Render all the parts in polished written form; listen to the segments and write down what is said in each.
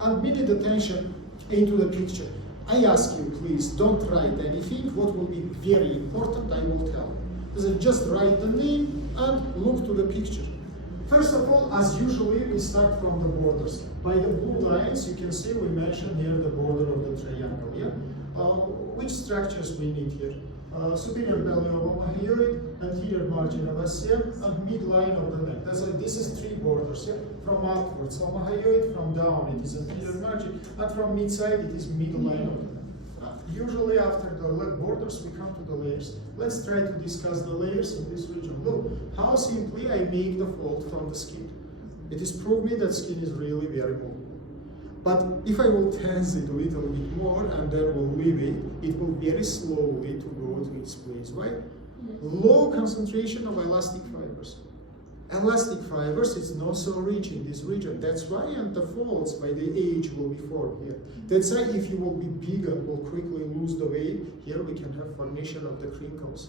and minute attention into the picture. I ask you, please, don't write anything. What will be very important, I will tell you. So just write the name and look to the picture. First of all, as usually, we start from the borders. By the blue lines, you can see we mentioned here the border of the triangle. Yeah? Which structures we need here? Superior belly of omohyoid, anterior margin of SCM, and midline of the neck. This is three borders. Yeah? From upwards, omohyoid, from down it is anterior margin, and from mid-side it is midline of the neck. Usually after the borders we come to the layers. Let's try to discuss the layers in this region. Look how simply I make the fold from the skin. It is proved me that skin is really very movable. But if I will tense it a little bit more and then will leave it, it will very slowly to go to its place. Why? Low concentration of elastic fibers. Elastic fibers is not so rich in this region. That's why and the folds by the age will be formed here. That's why if you will be bigger, will quickly lose the weight, here we can have formation of the crinkles.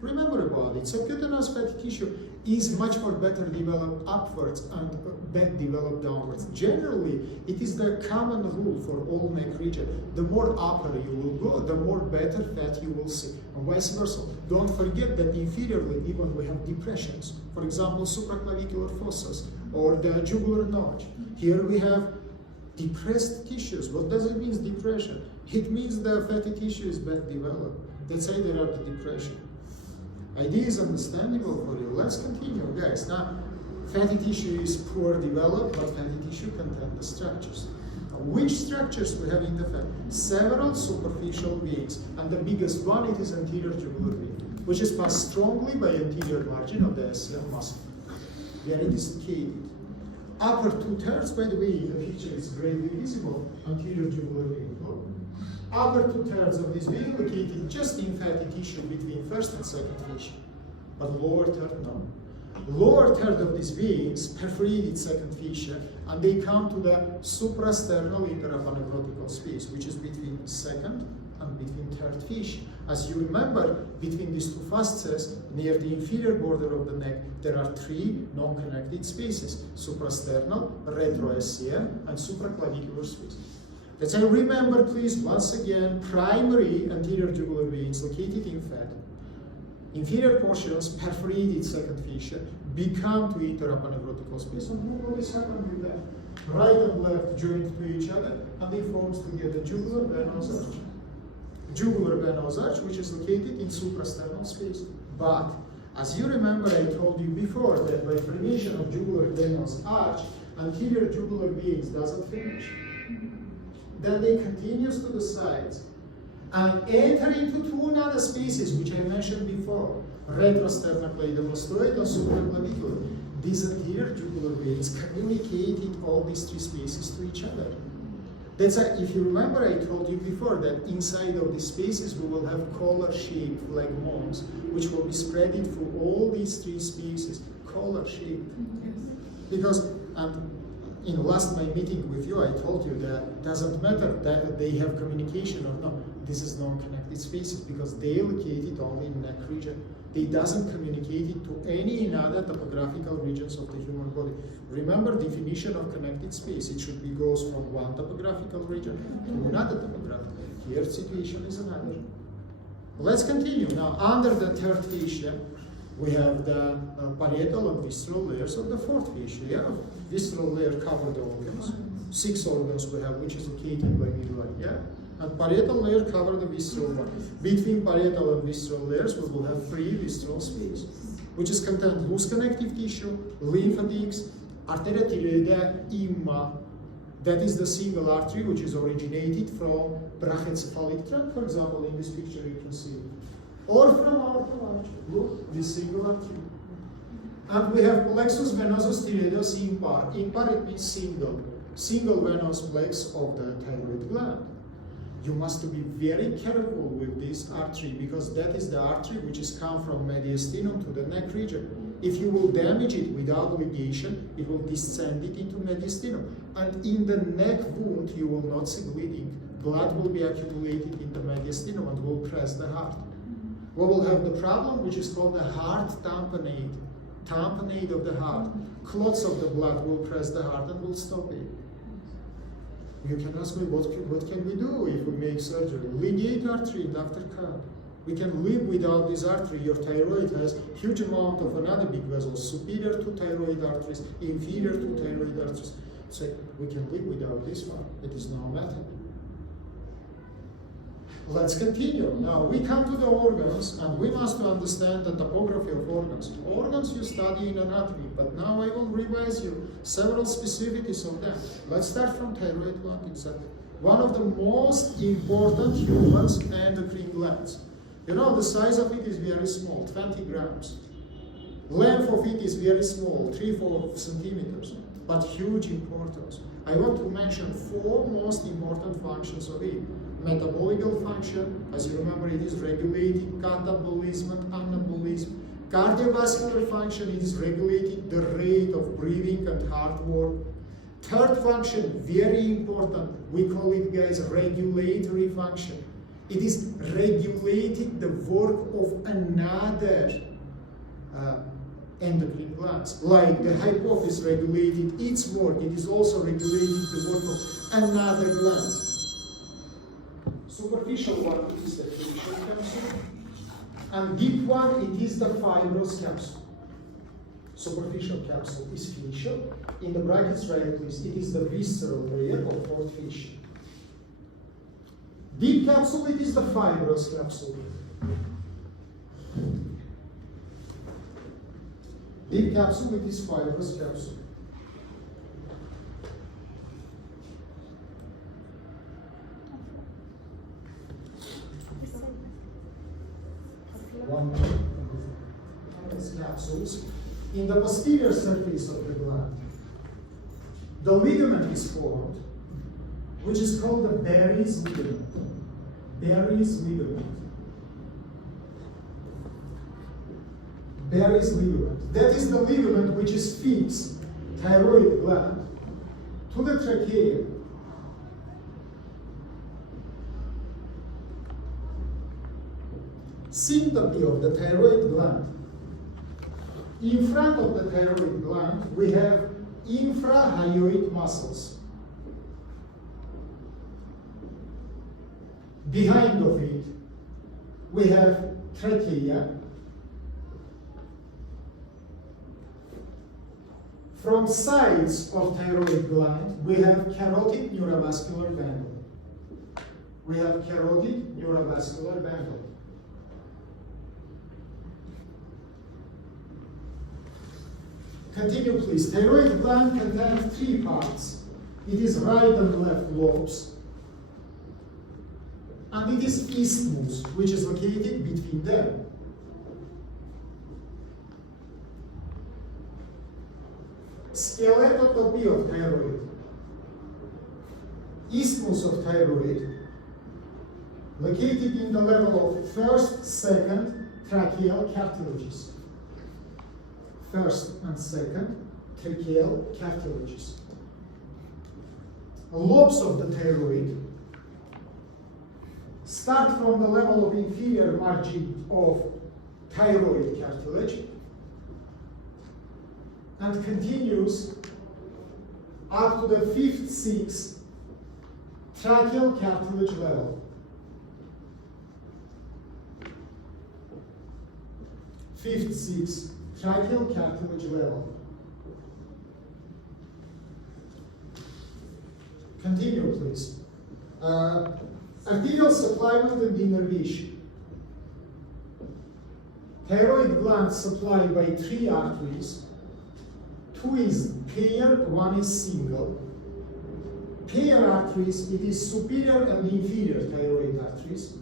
Remember about it. So cutaneous fatty tissue is much more better developed upwards and bad developed downwards. Generally, it is the common rule for all neck region. The more upper you will go, the more better fat you will see. And vice versa. Don't forget that inferiorly even we have depressions. For example, supraclavicular fossas or the jugular notch. Here we have depressed tissues. What does it mean, depression? It means the fatty tissue is bad developed. That's why there are the depression. Idea is understandable for you. Let's continue, guys. Now, fatty tissue is poor developed, but fatty tissue contains the structures. Now, which structures we have in the fat? Several superficial veins, and the biggest one it is anterior jugular vein, which is passed strongly by anterior margin of the SCM muscle. Where it is located. Upper 2/3, by the way, in the picture is greatly visible, anterior jugular vein. Upper 2/3 of this vein located just in fatty tissue between first and second fascia, but lower third no. Lower third of these veins perforated second fascia, and they come to the suprasternal interaponeurotical space, which is between second and between third fascia. As you remember, between these two fascias, near the inferior border of the neck, there are three non-connected spaces: suprasternal, retro-SCM, and supraclavicular space. Let's say, remember please, once again, primary anterior jugular veins located in fat. Inferior portions perforated second fascia become to interaponeurotical space. And what will happen with that? Right and left joined to each other, and they form together jugular venous arch. Jugular venous arch, which is located in suprasternal space. But as you remember, I told you before that by formation of jugular venous arch, anterior jugular veins doesn't finish. Then they continues to the sides and enter into two other spaces which I mentioned before, sternocleidomastoid and supraclavicular. These anterior jugular veins communicated all these three spaces to each other. That's why, if you remember, I told you before that inside of these spaces we will have collar-shaped phlegmons, which will be spread through all these three spaces, collar-shaped. Because, and in last my meeting with you, I told you that doesn't matter that they have communication or not. This is non-connected spaces because they are located only in neck region. They doesn't communicate it to any in other topographical regions of the human body. Remember definition of connected space. It should be goes from one topographical region to another topographical. Here situation is another. Let's continue. Now under the third fascia, we have the parietal and visceral layers of the fourth fascia. Yeah? Visceral layer cover the organs. 6 organs we have, which is located by midline. Yeah? And parietal layer cover the visceral one. Between parietal and visceral layers, we will have free visceral space, which is contained loose connective tissue, lymphatics, arteria thyroidea imma. That is the single artery which is originated from brachycephalic tract, for example, in this picture you can see. Or from our large, look, this single artery. And we have plexus venosus thyroideus impar. Impar it means single venous plex of the thyroid gland. You must be very careful with this artery because that is the artery which is come from mediastinum to the neck region. If you will damage it without ligation, it will descend it into mediastinum. And in the neck wound, you will not see bleeding. Blood will be accumulated in the mediastinum and will press the heart. We will have the problem which is called the heart tamponade of the heart. Clots of the blood will press the heart and will stop it. You can ask me, what can we do if we make surgery? Ligate artery, Dr. Khan. We can live without this artery. Your thyroid has huge amount of another big vessels, superior to thyroid arteries, inferior to thyroid arteries. So we can live without this one. It is no matter. Let's continue. Now we come to the organs, and we must understand the topography of organs. Organs you study in anatomy, but now I will revise you several specificities of them. Let's start from thyroid gland. It's one of the most important humans endocrine glands. You know, the size of it is very small, 20 grams. Length of it is very small, 3-4 centimeters, but huge importance. I want to mention 4 most important functions of it. Metabolical function, as you remember, it is regulating catabolism and anabolism. Cardiovascular function, it is regulating the rate of breathing and heart work. Third function, very important, we call it, guys, regulatory function. It is regulating the work of another endocrine glands. Like the hypophysis regulated its work, it is also regulating the work of another gland. Superficial one, it is the facial capsule, and deep one, it is the fibrous capsule. Superficial capsule is facial. In the brackets, write please, it is the visceral layer of fourth fascia. Deep capsule, it is the fibrous capsule. Deep capsule, it is fibrous capsule. One capsules in the posterior surface of the gland. The ligament is formed, which is called the Barry's ligament. Barry's ligament. Barry's ligament. That is the ligament which is fixed thyroid gland to the trachea. Sympathy of the thyroid gland. In front of the thyroid gland, we have infrahyoid muscles. Behind of it, we have trachea. From sides of thyroid gland, we have carotid neurovascular bundle. We have carotid neurovascular bundle. Continue, please. Thyroid gland contains 3 parts. It is right and left lobes. And it is isthmus, which is located between them. Skeletotopy of thyroid. Isthmus of thyroid, located in the level of first, second tracheal cartilages. First and second tracheal cartilages. Lobes of the thyroid start from the level of inferior margin of thyroid cartilage and continues up to the 5th, 6th tracheal cartilage level. 5th, 6th tracheal cartilage level. Continue, please. Arterial supplyment and innervation. Thyroid gland supplied by 3 arteries. 2 is pair, 1 is single. Pair arteries, it is superior and inferior thyroid arteries.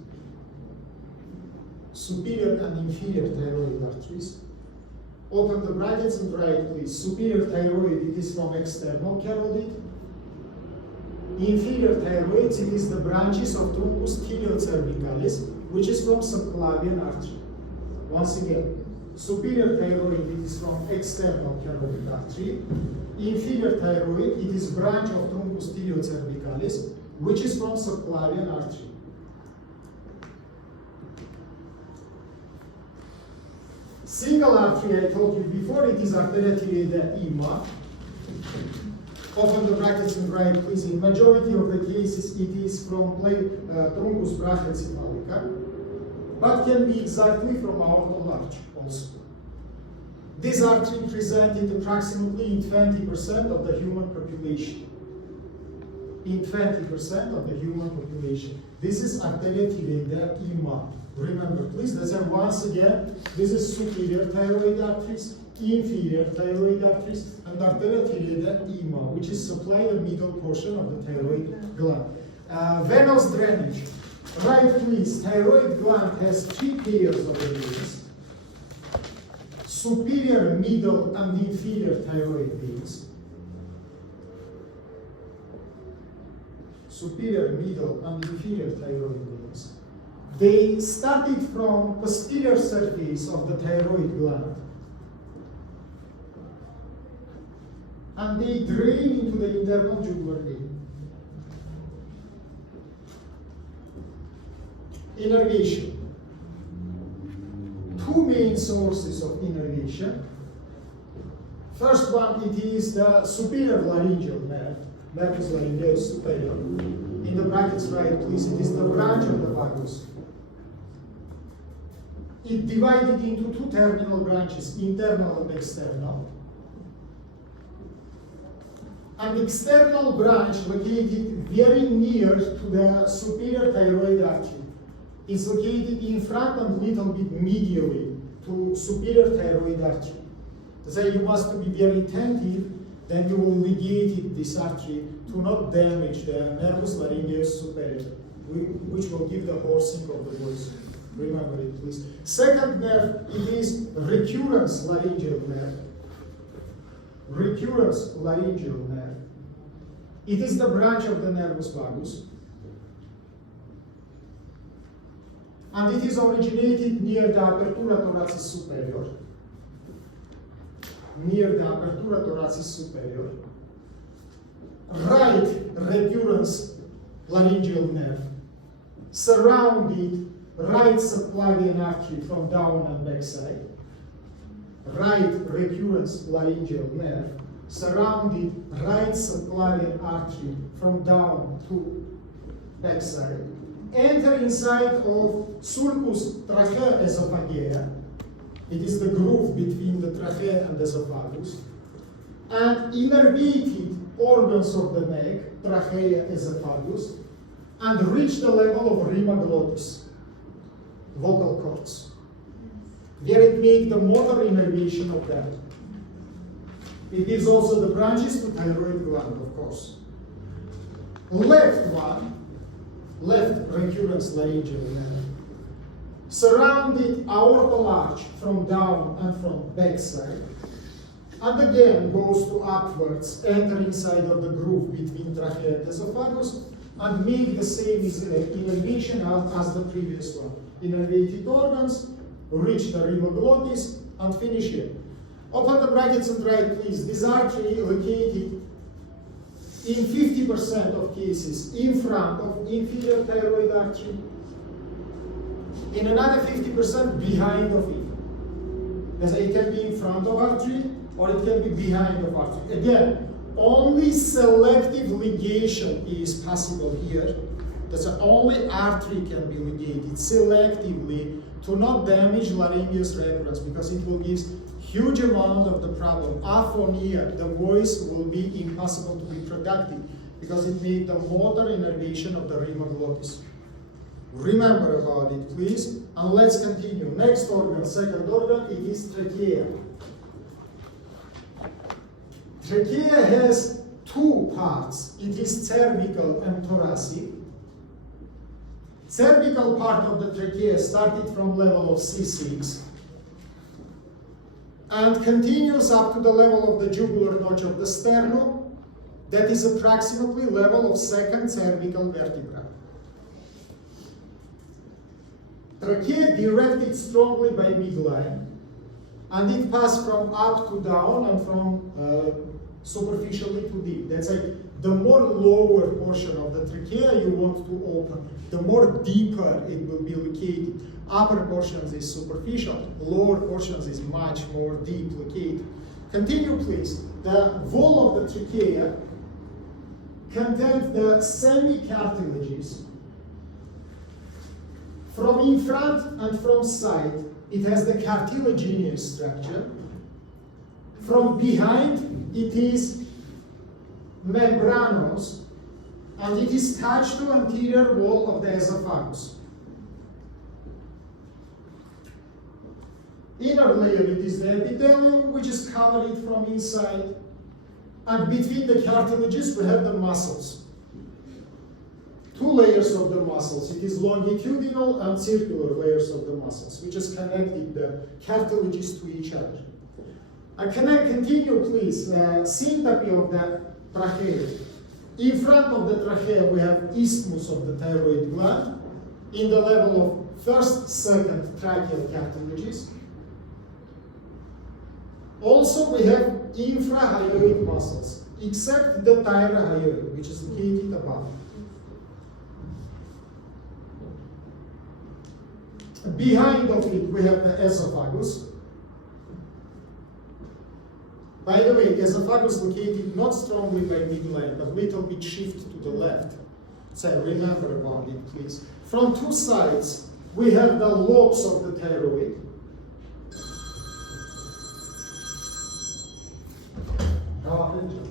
Superior and inferior thyroid arteries. Open the brackets and write, please. Superior thyroid, it is from external carotid. Inferior thyroids, it is the branches of truncus tiliocervicalis, which is from subclavian artery. Once again, superior thyroid, it is from external carotid artery. Inferior thyroid, it is branch of truncus tiliocervicalis, which is from subclavian artery. Single artery, I told you before, it is arteria thyroidea ima. Open the brackets and write, please. In majority of the cases, it is from truncus brachiocephalica, but can be exactly from aortal arch also. This artery presented approximately in 20% of the human population. In 20% of the human population. This is arteria tibialis ima. Remember, please, these are once again, this is superior thyroid arteries, inferior thyroid arteries, and arteria tibialis ima, which is supply the middle portion of the thyroid gland. Venous drainage. Right, please, thyroid gland has three pairs of veins. Superior, middle, and inferior thyroid veins. Superior, middle, and inferior thyroid veins. They started from posterior surface of the thyroid gland, and they drain into the internal jugular vein. Innervation. Two main sources of innervation. First one, it is the superior laryngeal nerve, nervus laryngeus superior. In the brackets, right, please, it is the branch of the vagus. It divided into two terminal branches, internal and external. An external branch located very near to the superior thyroid artery is located in front and a little bit medially to superior thyroid artery. So you must be very attentive, then you will ligate this artery to not damage the nervus laryngeus superior, which will give the hoarseness of the voice. Remember it, please. Second nerve, it is recurrence laryngeal nerve. Recurrence laryngeal nerve. It is the branch of the nervus vagus. And it is originated near the apertura thoracis superior. Near the apertura thoracis superior. Right recurrence laryngeal nerve. Surrounded right subclavian artery from down and backside. Right recurrence laryngeal nerve. Surrounded right subclavian artery from down to backside. Enter inside of sulcus tracheoesophageal. It is the groove between the trachea and the esophagus. And innervated organs of the neck, trachea, esophagus, and reach the level of rima glottis, vocal cords, where it makes the motor innervation of that. It gives also the branches to thyroid gland, of course. Left one, left recurrence laryngeal nerve, surrounded aortal arch from down and from backside, and again goes to upwards, enter inside of the groove between trachea and esophagus, and make the same innervation as the previous one. Innervated organs, reach the rima glottis, and finish here. Open the brackets and write, please. This artery located in 50% of cases in front of inferior thyroid artery, in another 50% behind of it. As it can be in front of artery or it can be behind of artery. Again, only selective ligation is possible here. That's the only artery can be ligated selectively to not damage laryngeus recurrence, because it will give huge amount of the problem. Aphonia, the voice will be impossible to be productive because it made the motor innervation of the rima glottis. Remember about it, please, and let's continue. Next organ, second organ, it is trachea. Trachea has two parts. It is cervical and thoracic. Cervical part of the trachea started from level of C6 and continues up to the level of the jugular notch of the sternum. That is approximately level of second cervical vertebra. Trachea directed strongly by midline, and it passes from up to down and from superficially to deep. That's like the more lower portion of the trachea you want to open, the more deeper it will be located. Upper portions is superficial, lower portions is much more deep located. Continue, please. The wall of the trachea contains the semi-cartilages. From in front and from side, it has the cartilaginous structure. From behind, it is membranous, and it is attached to anterior wall of the esophagus. Inner layer, it is the epithelium, which is covered from inside. And between the cartilages, we have the muscles. Two layers of the muscles. It is longitudinal and circular layers of the muscles, which is connecting the cartilages to each other. Can I continue, please? Syncope of the trachea. In front of the trachea, we have isthmus of the thyroid gland in the level of first, second tracheal cartilages. Also, we have infrahyoid muscles, except the thyroid, which is located above. Behind of it, we have the esophagus. By the way, esophagus located not strongly by midline, but little bit shift to the left. So remember about it, please. From two sides, we have the lobes of the thyroid. How often